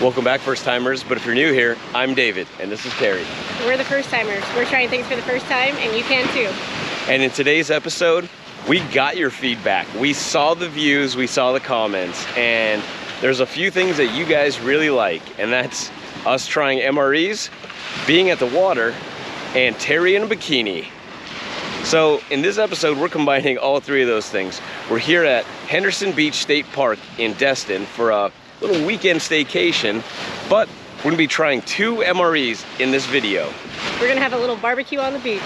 Welcome back, first timers, but if you're new here, I'm David, and this is Terry. We're the first timers. We're trying things for the first time, and you can too. And in today's episode, we got your feedback. We saw the views, we saw the comments, and there's a few things that you guys really like, and that's us trying MREs, being at the water, and Terry in a bikini. So in this episode, we're combining all three of those things. We're here at Henderson Beach State Park in Destin for a little weekend staycation, but we're gonna be trying 2 MREs in this video. We're gonna have a little barbecue on the beach.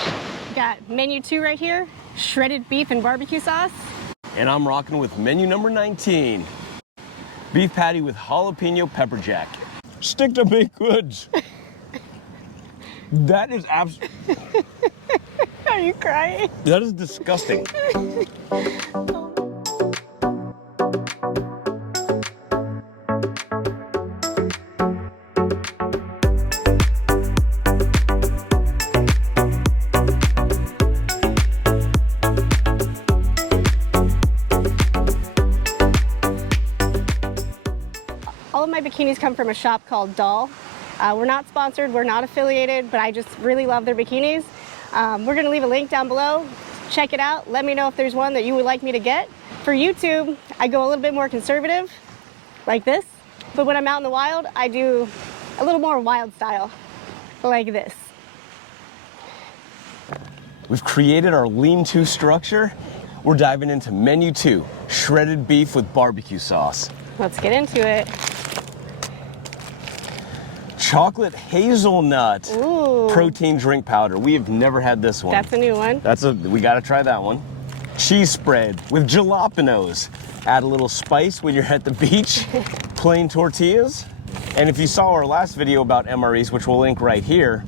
Got menu 2 right here, shredded beef and barbecue sauce. And I'm rocking with menu number 19. Beef patty with jalapeno pepper jack. Stick to baked goods. That is Are you crying? That is disgusting. All of my bikinis come from a shop called Doll. We're not sponsored, we're not affiliated, but I just really love their bikinis. We're gonna leave a link down below. Check it out. Let me know if there's one that you would like me to get. For YouTube, I go a little bit more conservative, like this. But when I'm out in the wild, I do a little more wild style, like this. We've created our lean-to structure. We're diving into menu 2, shredded beef with barbecue sauce. Let's get into it. Chocolate hazelnut Ooh. protein drink powder. We have never had this one. That's a new one. We gotta try that one. Cheese spread with jalapenos. Add a little spice when you're at the beach. Plain tortillas. And if you saw our last video about MREs, which we'll link right here,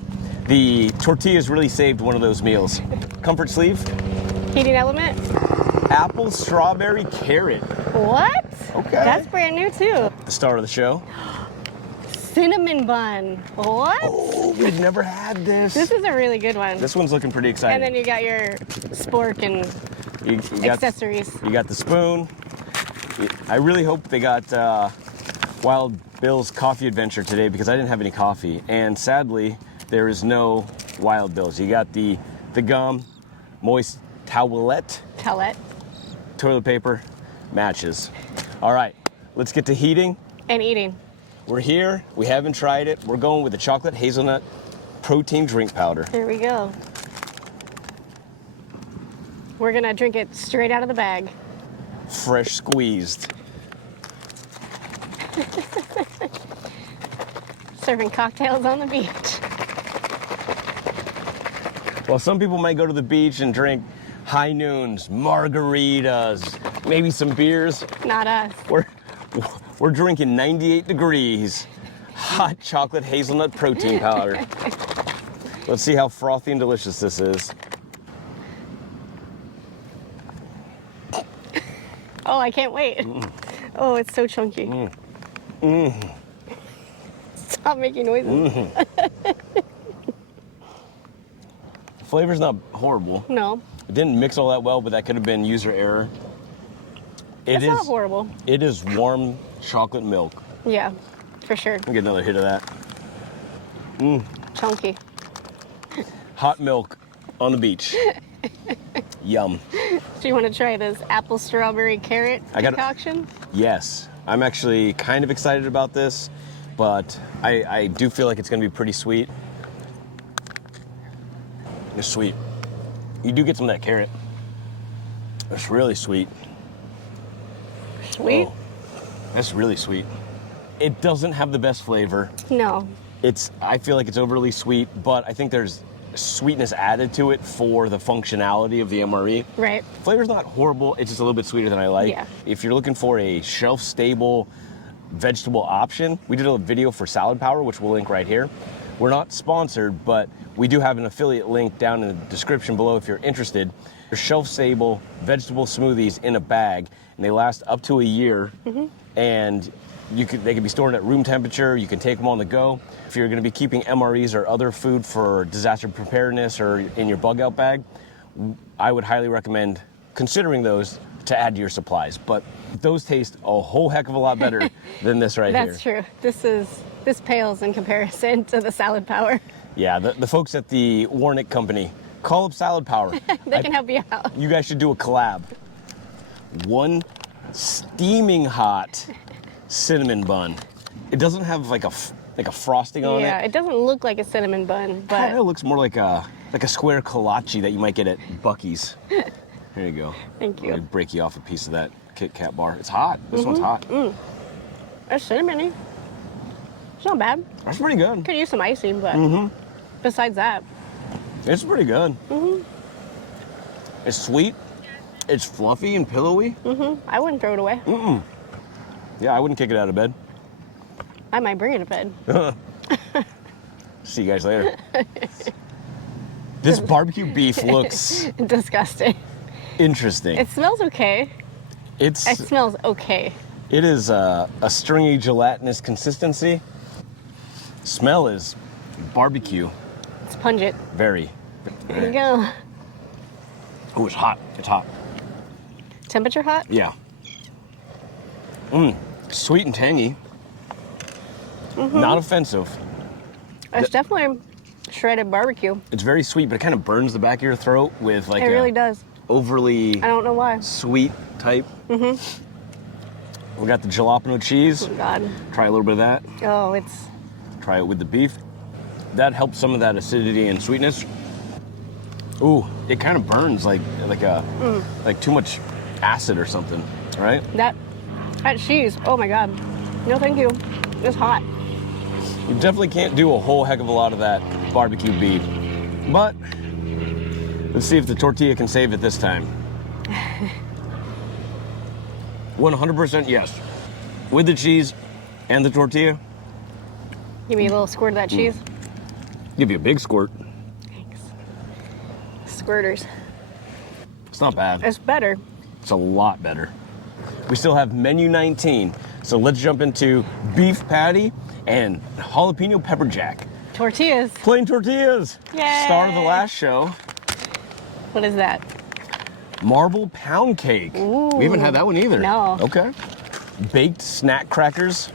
the tortillas really saved one of those meals. Comfort sleeve. Heating element. Apple strawberry carrot. What? Okay. That's brand new too. The star of the show. Cinnamon bun. What? Oh, we've never had this. This is a really good one. This one's looking pretty exciting. And then you got your spork and you got accessories. You got the spoon. I really hope they got Wild Bill's coffee adventure today because I didn't have any coffee. And sadly, there is no Wild Bill's. You got the gum, moist towelette. Towelette. Toilet paper, matches. All right, let's get to heating. And eating. We're here, we haven't tried it. We're going with the chocolate hazelnut protein drink powder. Here we go. We're gonna drink it straight out of the bag. Fresh squeezed. Serving cocktails on the beach. Well, some people might go to the beach and drink high noons, margaritas, maybe some beers. Not us. We're drinking 98 degrees hot chocolate hazelnut protein powder. Let's see how frothy and delicious this is. Oh, I can't wait. Oh, it's so chunky. Stop making noises. The flavor's not horrible. No. It didn't mix all that well, but that could have been user error. It's not horrible. It is warm chocolate milk. Yeah, for sure. Let me get another hit of that. Chunky. Hot milk on the beach. Yum. Do you want to try this apple strawberry carrot concoction? Yes. I'm actually kind of excited about this, but I do feel like it's going to be pretty sweet. It's sweet. You do get some of that carrot. It's really sweet. Sweet? Oh, that's really sweet. It doesn't have the best flavor. No. I feel like it's overly sweet, but I think there's sweetness added to it for the functionality of the MRE. Right. Flavor's not horrible, it's just a little bit sweeter than I like. Yeah. If you're looking for a shelf-stable vegetable option, we did a video for SaladPower, which we'll link right here. We're not sponsored, but we do have an affiliate link down in the description below if you're interested. They're shelf-stable vegetable smoothies in a bag, and they last up to a year. And they can be stored at room temperature. You can take them on the go. If you're going to be keeping MREs or other food for disaster preparedness or in your bug out bag, I would highly recommend considering those to add to your supplies. But those taste a whole heck of a lot better than this right here. That's true. This pales in comparison to the SaladPower. Yeah, the folks at the Warnick company, call up SaladPower. They can help you out. You guys should do a collab. One steaming hot cinnamon bun. It doesn't have like a frosting on it. Yeah, it doesn't look like a cinnamon bun, but Kind of looks more like a square kolache that you might get at Buc-ee's. Here you go. Thank you. Let me break you off a piece of that Kit Kat bar. It's hot. This one's hot. It's cinnamony. It's not bad. That's pretty good. Could use some icing, but besides that, It's pretty good. It's sweet. It's fluffy and pillowy. I wouldn't throw it away. Yeah, I wouldn't kick it out of bed. I might bring it to bed. See you guys later. This barbecue beef looks Disgusting. interesting. It smells okay. It smells okay. It is a stringy, gelatinous consistency. Smell is barbecue. It's pungent. Very. There you go. Oh, it's hot. It's hot. Temperature hot? Yeah. Sweet and tangy. Not offensive. It's definitely shredded barbecue. It's very sweet, but it kind of burns the back of your throat with like It really does. overly I don't know why. sweet type. We got the jalapeno cheese. Oh, God. Try a little bit of that. Oh, it's... Try it with the beef. That helps some of that acidity and sweetness. Ooh, it kind of burns like too much acid or something, right? That cheese, oh my God. No, thank you. It's hot. You definitely can't do a whole heck of a lot of that barbecue beef. But let's see if the tortilla can save it this time. 100% yes. With the cheese and the tortilla, Give me a little squirt of that cheese. give you a big squirt. Thanks. Squirters. It's not bad. It's better. It's a lot better. We still have menu 19, so let's jump into beef patty and jalapeno pepper jack. Tortillas. Plain tortillas. Yay. Star of the last show. What is that? Marble pound cake. Ooh. We haven't had that one either. No. Okay. Baked snack crackers,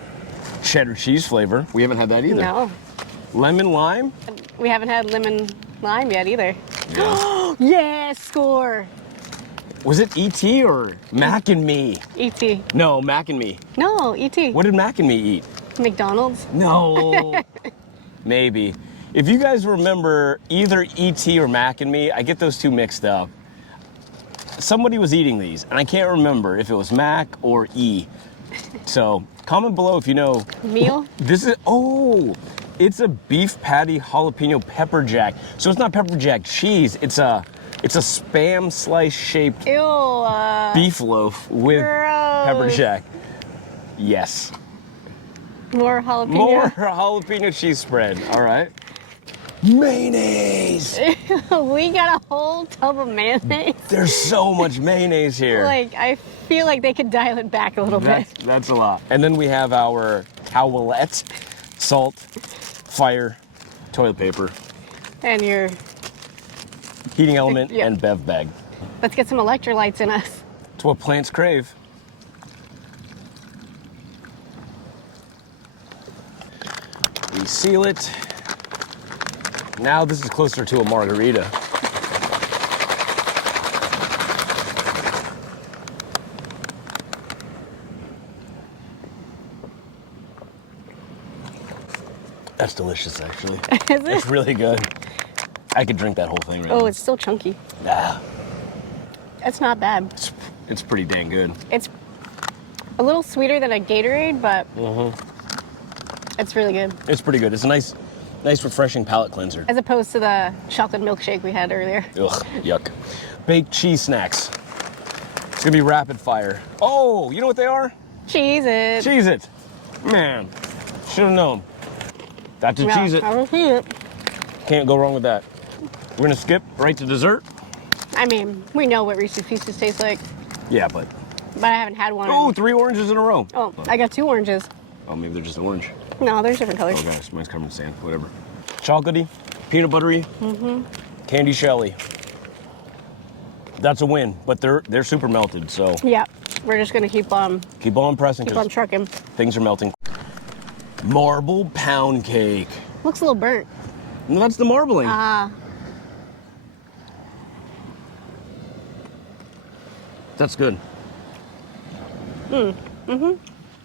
cheddar cheese flavor. We haven't had that either. No. Lemon lime. We haven't had lemon lime yet either. Yes, score. Was it E.T. or Mac and Me? E.T. No, Mac and Me. No, E.T. What did Mac and Me eat? McDonald's. No. Maybe. If you guys remember either E.T. or Mac and Me, I get those two mixed up. Somebody was eating these, and I can't remember if it was Mac or E. So comment below if you know. Meal? It's a beef patty jalapeno pepper jack. So it's not pepper jack cheese, it's a Spam slice shaped Ew. beef loaf with Gross. pepper jack. Yes. More jalapeno. More jalapeno cheese spread. All right. Mayonnaise. We got a whole tub of mayonnaise. There's so much mayonnaise here. Like, I feel like they could dial it back a little bit. That's a lot. And then we have our towelette, salt, fire, toilet paper, And your... heating element, Yep. and bev bag. Let's get some electrolytes in us. It's what plants crave. We seal it. Now this is closer to a margarita. That's delicious, actually. Is it? It's really good. I could drink that whole thing right now. Oh, it's still chunky. Ah, It's not bad. it's pretty dang good. It's a little sweeter than a Gatorade, but it's really good. It's pretty good. It's a nice refreshing palate cleanser. As opposed to the chocolate milkshake we had earlier. Ugh, yuck. Baked cheese snacks. It's gonna be rapid fire. Oh, you know what they are? Cheese it. Cheese It. Man, should have known. Got to cheese it. I will see it. Can't go wrong with that. We're gonna skip right to dessert. I mean, we know what Reese's Pieces taste like, Yeah, but but I haven't had one. oh, 3 oranges in a row. Oh, I got 2 oranges. Oh, maybe they're just orange. No, there's different colors. Oh gosh, mine's covered in sand. Whatever. Chocolatey, peanut buttery, candy shelly. That's a win, but they're super melted, so Yeah, we're just gonna keep on pressing. keep on trucking. Things are melting. Marble pound cake. Looks a little burnt. No, that's the marbling. Ah, That's good.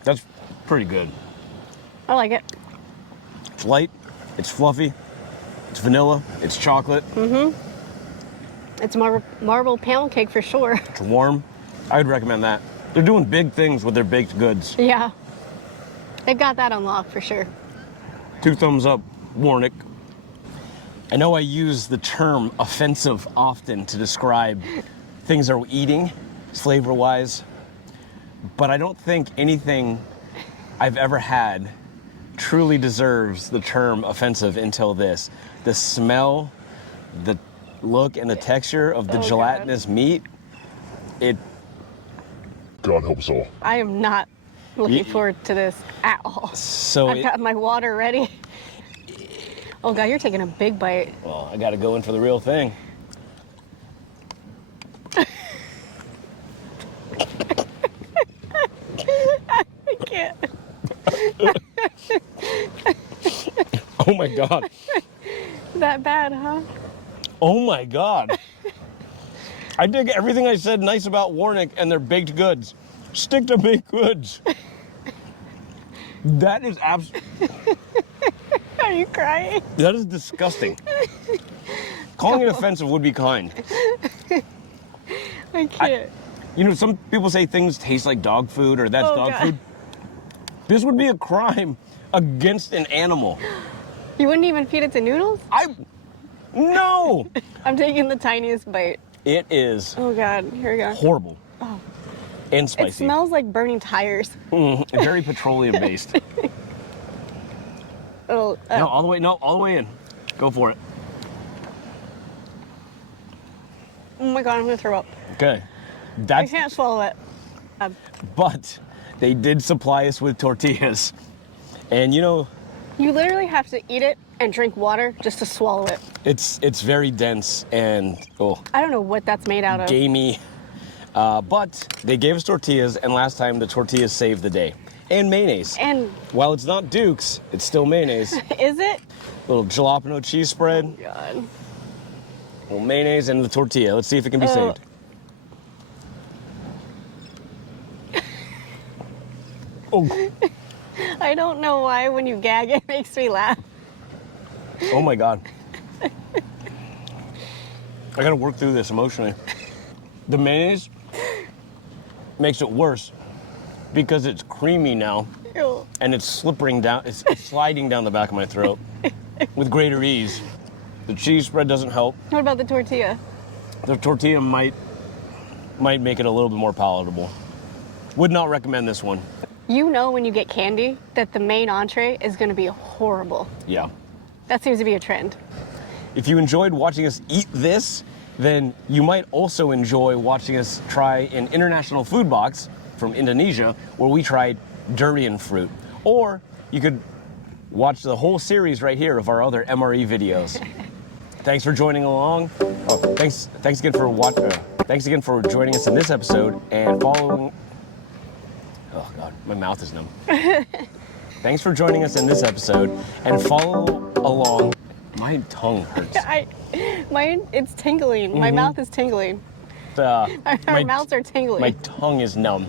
That's pretty good. I like it. It's light, it's fluffy, it's vanilla, it's chocolate, It's marble pound cake for sure. it's warm. I would recommend that. They're doing big things with their baked goods. Yeah, they've got that unlocked for sure. 2 thumbs up, Warnick. I know I use the term offensive often to describe things that we're eating, flavor-wise, but I don't think anything I've ever had truly deserves the term offensive until this. The smell, the look, and the texture of the gelatinous meat, God help us all. I am not looking forward to this at all. So I've got my water ready. Oh God, you're taking a big bite. well, I gotta go in for the real thing. I can't. Oh my God. That bad, huh? Oh my God. I dig everything I said nice about Warnick and their baked goods. Stick to baked goods. That is Are you crying? that is disgusting. Calling it offensive would be kind. I can't. You know, some people say things taste like dog food or that's Oh, dog God. food. This would be a crime against an animal. You wouldn't even feed it to noodles? No! I'm taking the tiniest bite. It is Oh God, here we go. horrible. And It spicy. smells like burning tires. Very petroleum based. Oh, No, all the way in. Go for it. oh my God, I'm gonna throw up. Okay. I That's can't swallow it. but they did supply us with tortillas. And you know, You literally have to eat it and drink water just to swallow it. it's very dense and I don't know what that's made out of. gamey. But they gave us tortillas, and last time the tortillas saved the day. And mayonnaise. And While it's not Duke's, it's still mayonnaise. is it? Little jalapeno cheese spread, God. little mayonnaise, and the tortilla. Let's see if it can be saved. Oh, I don't know why when you gag it makes me laugh. oh my God. I gotta work through this emotionally. The mayonnaise makes it worse because it's creamy now Ew. and it's slipping down, it's sliding down the back of my throat with greater ease. The cheese spread doesn't help. What about the tortilla? The tortilla might make it a little bit more palatable. Would not recommend this one. You know when you get candy that the main entree is gonna be horrible. Yeah. That seems to be a trend. If you enjoyed watching us eat this, then you might also enjoy watching us try an international food box from Indonesia where we tried durian fruit. Or you could watch the whole series right here of our other MRE videos. Thanks for joining along. Oh, thanks again for thanks again for joining us in this episode and following. Oh God, my mouth is numb. Thanks for joining us in this episode and follow along. My tongue hurts. It's tingling. My mouth is tingling. Our mouths are tingling. My tongue is numb.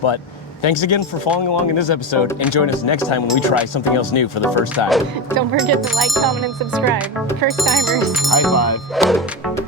But thanks again for following along in this episode and join us next time when we try something else new for the first time. Don't forget to like, comment, and subscribe. First timers. High five.